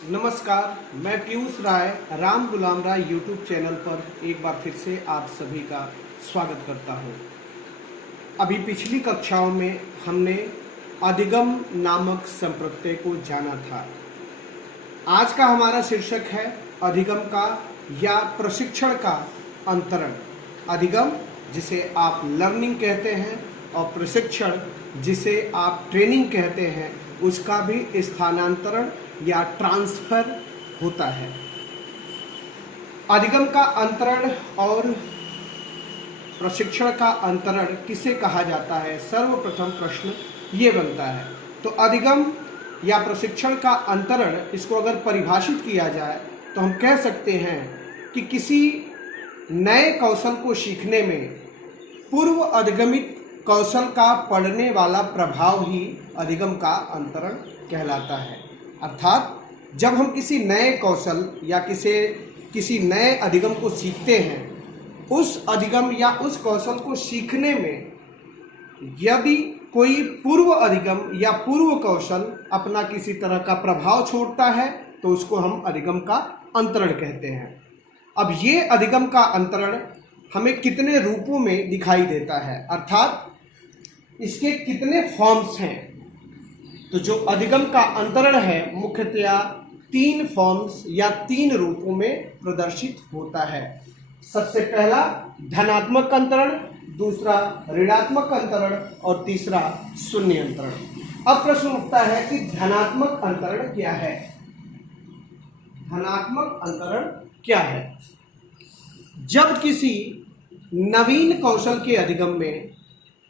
नमस्कार, मैं पीयूष राय राम गुलाम राय YouTube channel पर एक बार फिर से आप सभी का स्वागत करता हूं। अभी पिछली कक्षाओं में हमने अधिगम नामक संप्रत्यय को जाना था। आज का हमारा शीर्षक है अधिगम का या प्रशिक्षण का अंतरण। अधिगम जिसे आप लर्निंग कहते हैं और प्रशिक्षण जिसे आप ट्रेनिंग कहते हैं, उसका भी स्थानांतरण या ट्रांसफर होता है। अधिगम का अंतरण और प्रशिक्षण का अंतरण किसे कहा जाता है? सर्वप्रथम प्रश्न ये बनता है। तो अधिगम या प्रशिक्षण का अंतरण, इसको अगर परिभाषित किया जाए तो हम कह सकते हैं कि किसी नए कौशल को सीखने में पूर्व अधिगमित कौशल का पड़ने वाला प्रभाव ही अधिगम का अंतरण कहलाता है। अर्थात जब हम किसी नए कौशल या किसी नए अधिगम को सीखते हैं, उस अधिगम या उस कौशल को सीखने में यदि कोई पूर्व अधिगम या पूर्व कौशल अपना किसी तरह का प्रभाव छोड़ता है तो उसको हम अधिगम का अंतरण कहते हैं। अब ये अधिगम का अंतरण हमें कितने रूपों में दिखाई देता है, अर्थात इसके कितने फॉर्म्स हैं? तो जो अधिगम का अंतरण है मुख्यतया 3 फॉर्म्स या 3 रूपों में प्रदर्शित होता है। सबसे पहला धनात्मक अंतरण, दूसरा ऋणात्मक अंतरण और तीसरा शून्य अंतरण। अब प्रश्न उठता है कि धनात्मक अंतरण क्या है? धनात्मक अंतरण क्या है? जब किसी नवीन कौशल के अधिगम में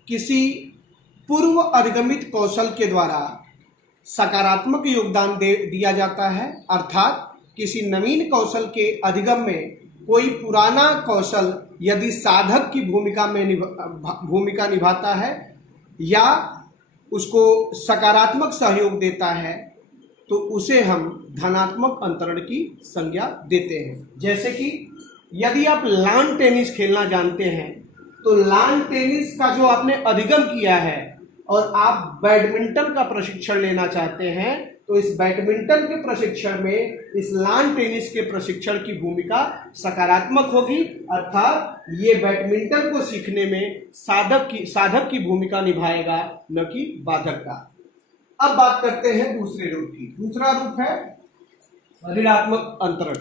किसी पूर्व अधिगमित कौशल के द्वारा सकारात्मक योगदान दिया जाता है, अर्थात किसी नवीन कौशल के अधिगम में कोई पुराना कौशल यदि साधक की भूमिका निभाता है या उसको सकारात्मक सहयोग देता है, तो उसे हम धनात्मक अंतरण की संज्ञा देते हैं। जैसे कि यदि आप लॉन टेनिस खेलना जानते हैं, तो लॉन टेनिस का जो आपने अधिगम किया है और आप बैडमिंटन का प्रशिक्षण लेना चाहते हैं, तो इस बैडमिंटन के प्रशिक्षण में इस लॉन टेनिस के प्रशिक्षण की भूमिका सकारात्मक होगी, अर्थात ये बैडमिंटन को सीखने में साधक की भूमिका निभाएगा, न कि बाधक का। अब बात करते हैं दूसरे रूप की। दूसरा रूप है ऋणात्मक अंतरण।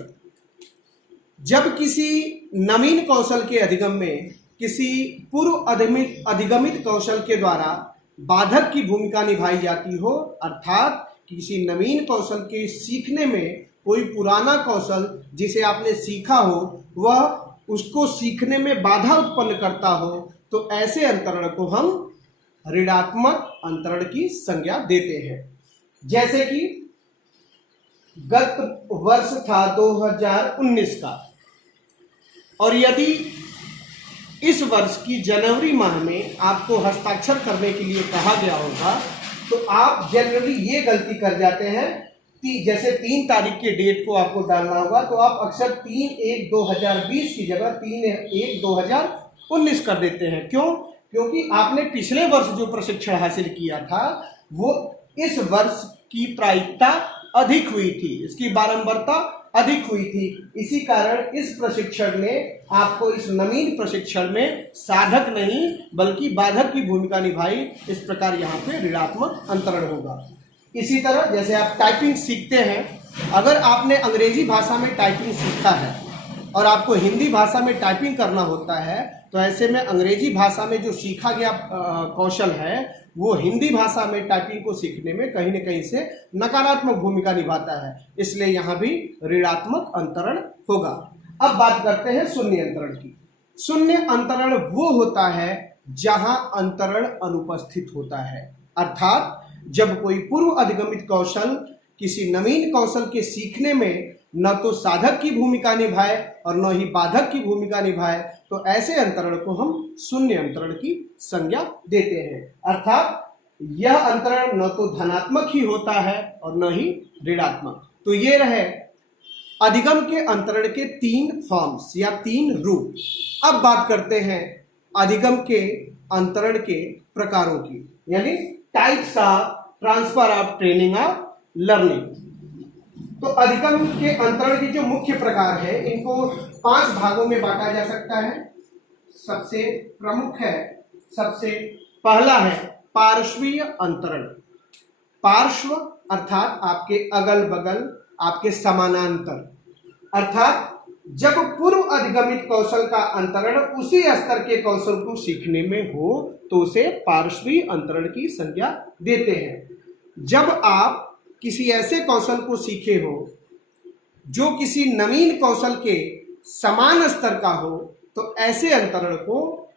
जब किसी नवीन कौशल के अधिगम में किसी पूर्व अधिगमित कौशल के द्वारा बाधक की भूमिका निभाई जाती हो, अर्थात किसी नवीन कौशल के सीखने में कोई पुराना कौशल जिसे आपने सीखा हो वह उसको सीखने में बाधा उत्पन्न करता हो, तो ऐसे अंतरण को हम ऋणात्मक अंतरण की संज्ञा देते हैं। जैसे कि गत वर्ष था 2019 का, और यदि इस वर्ष की जनवरी माह में आपको हस्ताक्षर करने के लिए कहा गया होगा, तो आप जनरली ये गलती कर जाते हैं कि जैसे 3 तारीख के डेट को आपको डालना होगा, तो आप अक्सर 3/1/2020 की जगह 3/1/2019 कर देते हैं। क्यों? क्योंकि आपने पिछले वर्ष जो प्रशिक्षण हासिल किया था वो इस वर्ष की प्रायिकता अधिक हुई थी, इसकी बारंबारता अधिक हुई थी। इसी कारण इस प्रशिक्षण ने आपको इस नवीन प्रशिक्षण में साधक नहीं बल्कि बाधक की भूमिका निभाई। इस प्रकार यहाँ पे ऋणात्मक अंतरण होगा। इसी तरह जैसे आप टाइपिंग सीखते हैं, अगर आपने अंग्रेजी भाषा में टाइपिंग सीखा है और आपको हिंदी भाषा में टाइपिंग करना होता है, तो ऐसे में अंग्रेजी भाषा में जो सीखा गया कौशल है वो हिंदी भाषा में टाइपिंग को सीखने में कहीं न कहीं से नकारात्मक भूमिका निभाता है, इसलिए यहाँ भी ऋणात्मक अंतरण होगा। अब बात करते हैं शून्य अंतरण की। शून्य अंतरण वो होता है जहां अंतरण अनुपस्थित होता है, अर्थात जब कोई पूर्व अधिगमित कौशल किसी नवीन कौशल के सीखने में न तो साधक की भूमिका निभाए और न ही बाधक की भूमिका निभाए, तो ऐसे अंतरण को हम शून्य अंतरण की संज्ञा देते हैं। अर्थात यह अंतरण न तो धनात्मक ही होता है और न ही ऋणात्मक। तो ये रहे अधिगम के अंतरण के 3 फॉर्म्स या 3 रूप। अब बात करते हैं अधिगम के अंतरण के प्रकारों की, यानी types of transfer of training of learning. तो अधिगम के अंतरण की जो मुख्य प्रकार है इनको 5 भागों में बांटा जा सकता है। सबसे प्रमुख है, सबसे पहला है पार्श्वीय अंतरण। पार्श्व अर्थात आपके अगल बगल, आपके समानांतर, अर्थात जब पूर्व अधिगमित कौशल का अंतरण उसी स्तर के कौशल को सीखने में हो तो उसे पार्श्वीय अंतरण की संज्ञा देते हैं। जब आप किसी ऐसे कौशल को सीखे हो जो किसी नवीन कौशल के समान स्तर का हो तो ऐसे अंतरण को,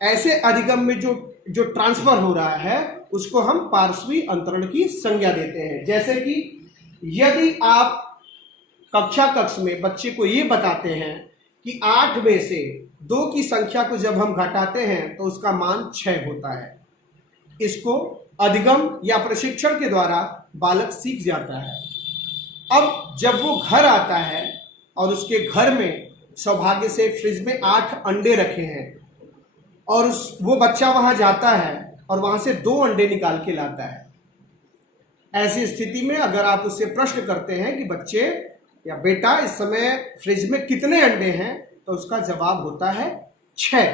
ऐसे अधिगम में जो ट्रांसफर हो रहा है उसको हम पार्श्वीय अंतरण की संज्ञा देते हैं। जैसे कि यदि आप कक्ष में बच्चे को ये बताते हैं कि 8 में से 2 की संख्या को जब हम घटाते हैं तो उसका मान 6 होता है, इसको अधिगम या प्रशिक्षण के द्वारा बालक सीख जाता है। अब जब वो घर आता है और उसके घर में सौभाग्य से फ्रिज में 8 अंडे रखे हैं और वो बच्चा वहां जाता है और वहां से 2 अंडे निकाल के लाता है। ऐसी स्थिति में अगर आप उससे प्रश्न करते हैं कि बच्चे या बेटा इस समय फ्रिज में कितने अंडे हैं, तो उसका जवाब होता है 6।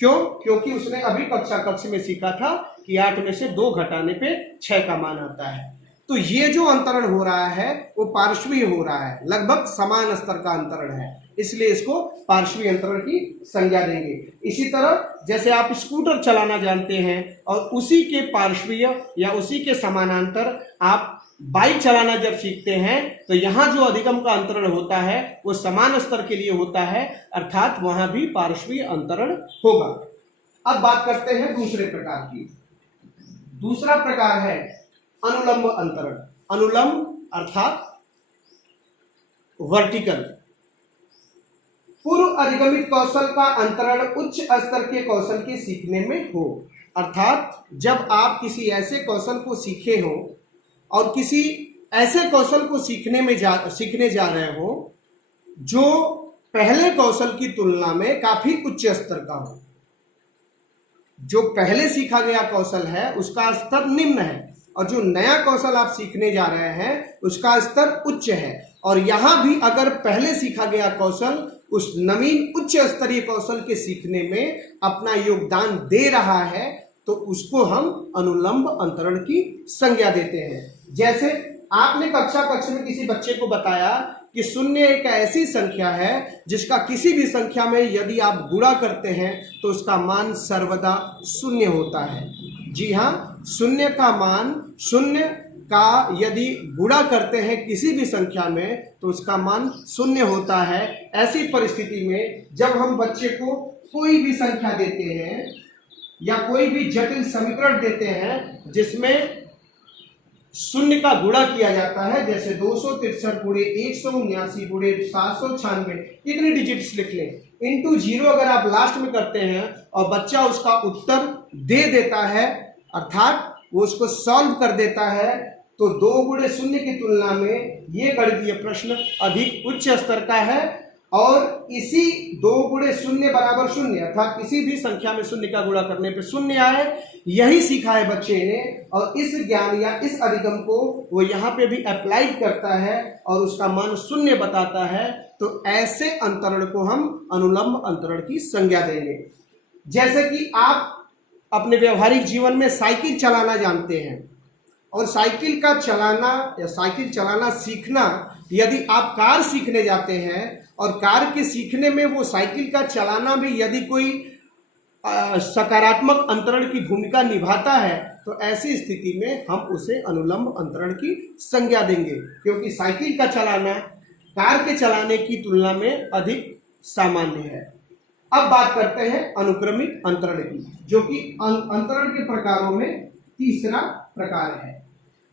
क्यों? क्योंकि उसने अभी कक्ष में सीखा था कि 8 में से 2 घटाने पे 6 का मान आता है। तो ये जो अंतरण हो रहा है वो पार्श्वीय हो रहा है, लगभग समान स्तर का अंतरण है, इसलिए इसको पार्श्वीय अंतरण की संज्ञा देंगे। इसी तरह जैसे आप स्कूटर चलाना जानते हैं और उसी के पार्श्वीय या उसी के समानांतर आप बाइक चलाना जब सीखते हैं तो यहाँ जो अधिगम का अंतरण होता है वो समान स्तर के लिए होता है, अर्थात वहां भी पार्श्वीय अंतरण होगा। अब बात करते हैं दूसरे प्रकार की। दूसरा प्रकार है अनुलंब अंतरण। अनुलंब अर्थात वर्टिकल। पूर्व अधिगमित कौशल का अंतरण उच्च स्तर के कौशल के सीखने में हो, अर्थात जब आप किसी ऐसे कौशल को सीखे हो और किसी ऐसे कौशल को सीखने जा रहे हो जो पहले कौशल की तुलना में काफी उच्च स्तर का हो। जो पहले सीखा गया कौशल है उसका स्तर निम्न है और जो नया कौशल आप सीखने जा रहे हैं उसका स्तर उच्च है, और यहां भी अगर पहले सीखा गया कौशल उस नवीन उच्च स्तरीय कौशल के सीखने में अपना योगदान दे रहा है तो उसको हम अनुलंब अंतरण की संज्ञा देते हैं। जैसे आपने कक्ष में किसी बच्चे को बताया कि शून्य एक ऐसी संख्या है जिसका किसी भी संख्या में यदि आप गुणा करते हैं तो उसका मान सर्वदा शून्य होता है। जी हाँ, शून्य का मान, शून्य का यदि गुणा करते हैं किसी भी संख्या में तो उसका मान शून्य होता है। ऐसी परिस्थिति में जब हम बच्चे को कोई भी संख्या देते हैं या कोई भी जटिल समीकरण देते हैं जिसमें शून्य का गुणा किया जाता है, जैसे 263 गुणे 179 गुणे 796, इतने डिजिट्स लिख लें, इंटू 0 अगर आप लास्ट में करते हैं और बच्चा उसका उत्तर दे देता है, अर्थात वो उसको सॉल्व कर देता है, तो 2 गुणे शून्य की तुलना में ये गणितीय प्रश्न अधिक उच्च स्तर का है। और इसी 2 गुणे शून्य बराबर शून्य, अर्थात किसी भी संख्या में शून्य का गुणा करने पे शून्य आए, यही सीखा है बच्चे ने, और इस ज्ञान या इस अधिगम को वो यहाँ पे भी अप्लाई करता है और उसका मान शून्य बताता है। तो ऐसे अंतरण को हम अनुलंब अंतरण की संज्ञा देंगे। जैसे कि आप अपने व्यवहारिक जीवन में साइकिल चलाना जानते हैं और साइकिल का चलाना या साइकिल चलाना सीखना, यदि आप कार सीखने जाते हैं और कार के सीखने में वो साइकिल का चलाना भी यदि कोई सकारात्मक अंतरण की भूमिका निभाता है तो ऐसी स्थिति में हम उसे अनुलंब अंतरण की संज्ञा देंगे, क्योंकि साइकिल का चलाना कार के चलाने की तुलना में अधिक सामान्य है। अब बात करते हैं अनुक्रमिक अंतरण की, जो कि अंतरण के प्रकारों में तीसरा प्रकार है।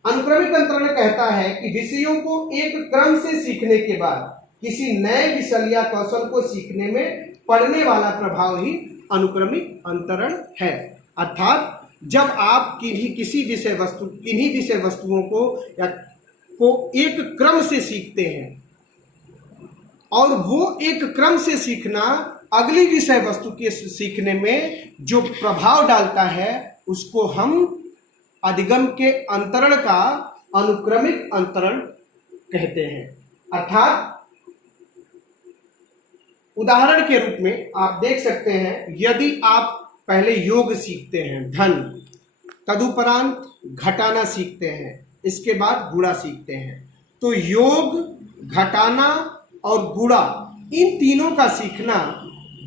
अनुक्रमिक अंतरण कहता है कि विषयों को एक क्रम से सीखने के बाद किसी नए विषय या कौशल को सीखने में पड़ने वाला प्रभाव ही अनुक्रमिक अंतरण है। अर्थात जब आप किन्हीं विषय वस्तुओं को एक क्रम से सीखते हैं और वो एक क्रम से सीखना अगली विषय वस्तु के सीखने में जो प्रभाव डालता है उसको हम अधिगम के अंतरण का अनुक्रमिक अंतरण कहते हैं। अर्थात उदाहरण के रूप में आप देख सकते हैं, यदि आप पहले योग सीखते हैं धन, तदुपरांत घटाना सीखते हैं, इसके बाद गुणा सीखते हैं, तो योग, घटाना और गुणा इन तीनों का सीखना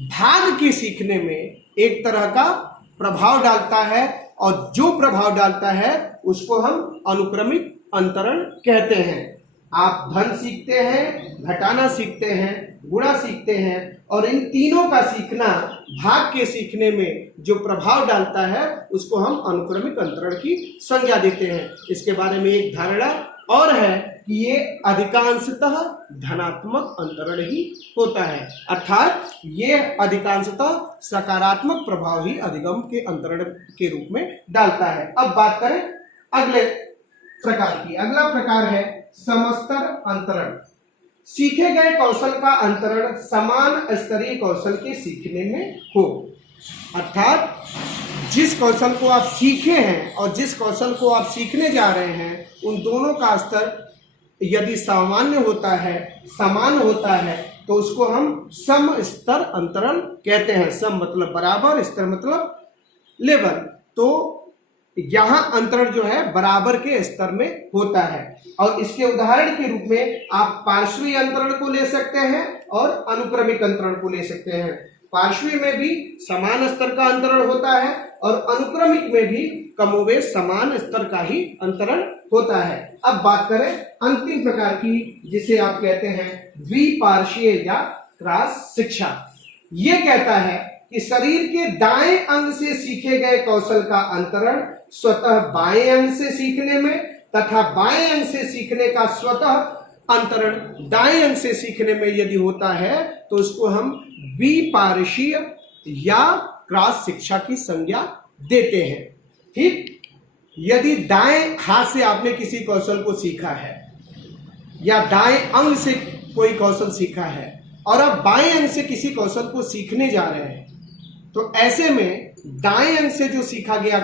भाग के सीखने में एक तरह का प्रभाव डालता है, और जो प्रभाव डालता है उसको हम अनुक्रमिक अंतरण कहते हैं। आप धन सीखते हैं, घटाना सीखते हैं, गुणा सीखते हैं, और इन तीनों का सीखना भाग के सीखने में जो प्रभाव डालता है उसको हम अनुक्रमिक अंतरण की संज्ञा देते हैं। इसके बारे में एक धारणा और है कि ये अधिकांशतः धनात्मक अंतरण ही होता है, अर्थात ये अधिकांशतः सकारात्मक प्रभाव ही अधिगम के अंतरण के रूप में डालता है। अब बात करें अगले प्रकार की। अगला प्रकार है समस्तर अंतरण। सीखे गए कौशल का अंतरण समान स्तरीय कौशल के सीखने में हो, अर्थात जिस कौशल को आप सीखे हैं और जिस कौशल को आप सीखने जा रहे हैं, उन दोनों का स्तर यदि सामान्य होता है, समान होता है, तो उसको हम सम स्तर अंतरण कहते हैं। सम मतलब बराबर, स्तर मतलब लेवल। तो यहाँ अंतरण जो है बराबर के स्तर में होता है, और इसके उदाहरण के रूप में आप पार्श्वीय अंतरण को ले सकते हैं और अनुक्रमिक अंतरण को ले सकते हैं। पार्श्वीय में भी समान स्तर का अंतरण होता है और अनुक्रमिक में भी कमोबेश समान स्तर का ही अंतरण होता है। अब बात करें अंतिम प्रकार की, जिसे आप कहते हैं द्विपार्श्वीय या क्रॉस शिक्षा। ये कहता है कि शरीर के दाएं अंग से सीखे गए कौशल का अंतरण स्वतः बाएं अंग से सीखने में तथा बाएं अंग से सीखने का स्वतः अंतरण दाएं अंग से सीखने में यदि होता है तो उसको हम द्विपार्श्वीय या क्रॉस शिक्षा की संज्ञा देते हैं। ठीक, यदि दाएं हाथ से आपने किसी कौशल को सीखा है या दाएं अंग से कोई कौशल सीखा है और अब बाएं अंग से किसी कौशल को सीखने जा रहे हैं, तो ऐसे में दाएं अंग से जो सीखा गया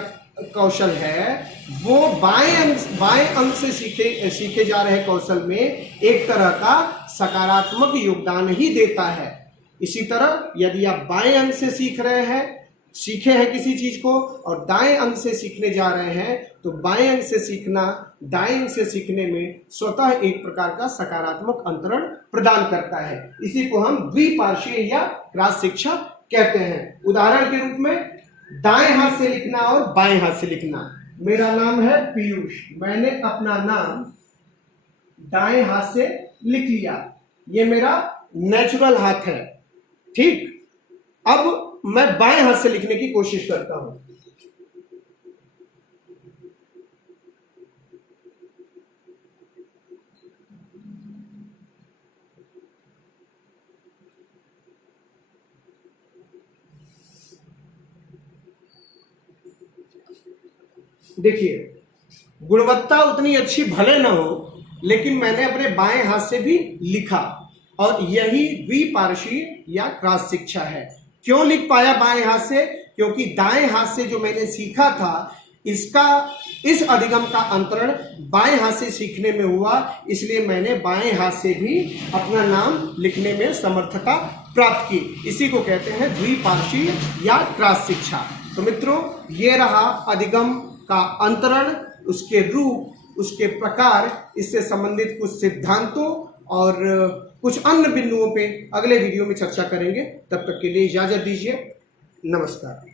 कौशल है वो बाएं अंग से सीखे जा रहे कौशल में एक तरह का सकारात्मक योगदान ही देता है। इसी तरह यदि आप बाएं अंग से सीखे हैं किसी चीज को और दाएं अंग से सीखने जा रहे हैं, तो बाएं अंग से सीखना दाएं अंग से सीखने में स्वतः एक प्रकार का सकारात्मक अंतरण प्रदान करता है। इसी को हम द्विपार्श्वीय या क्रॉस शिक्षा कहते हैं। उदाहरण के रूप में दाएं हाथ से लिखना और बाएं हाथ से लिखना। मेरा नाम है पीयूष, मैंने अपना नाम दाएं हाथ से लिख लिया, ये मेरा नेचुरल हाथ है। ठीक, अब मैं बाएं हाथ से लिखने की कोशिश करता हूं। देखिए, गुणवत्ता उतनी अच्छी भले न हो, लेकिन मैंने अपने बाएं हाथ से भी लिखा, और यही द्विपार्श्वीय या क्रॉस शिक्षा है। क्यों लिख पाया बाएं हाथ से? क्योंकि दाएं हाथ से जो मैंने सीखा था इस अधिगम का अंतरण बाएं हाथ से सीखने में हुआ, इसलिए मैंने बाएं हाथ से भी अपना नाम लिखने में समर्थता प्राप्त की। इसी को कहते हैं द्विपार्श्वीय या क्रॉस शिक्षा। तो मित्रों, ये रहा अधिगम का अंतरण, उसके रूप, उसके प्रकार, इससे संबंधित कुछ सिद्धांतों और कुछ अन्य बिंदुओं पे अगले वीडियो में चर्चा करेंगे। तब तक के लिए इजाजत दीजिए। नमस्कार।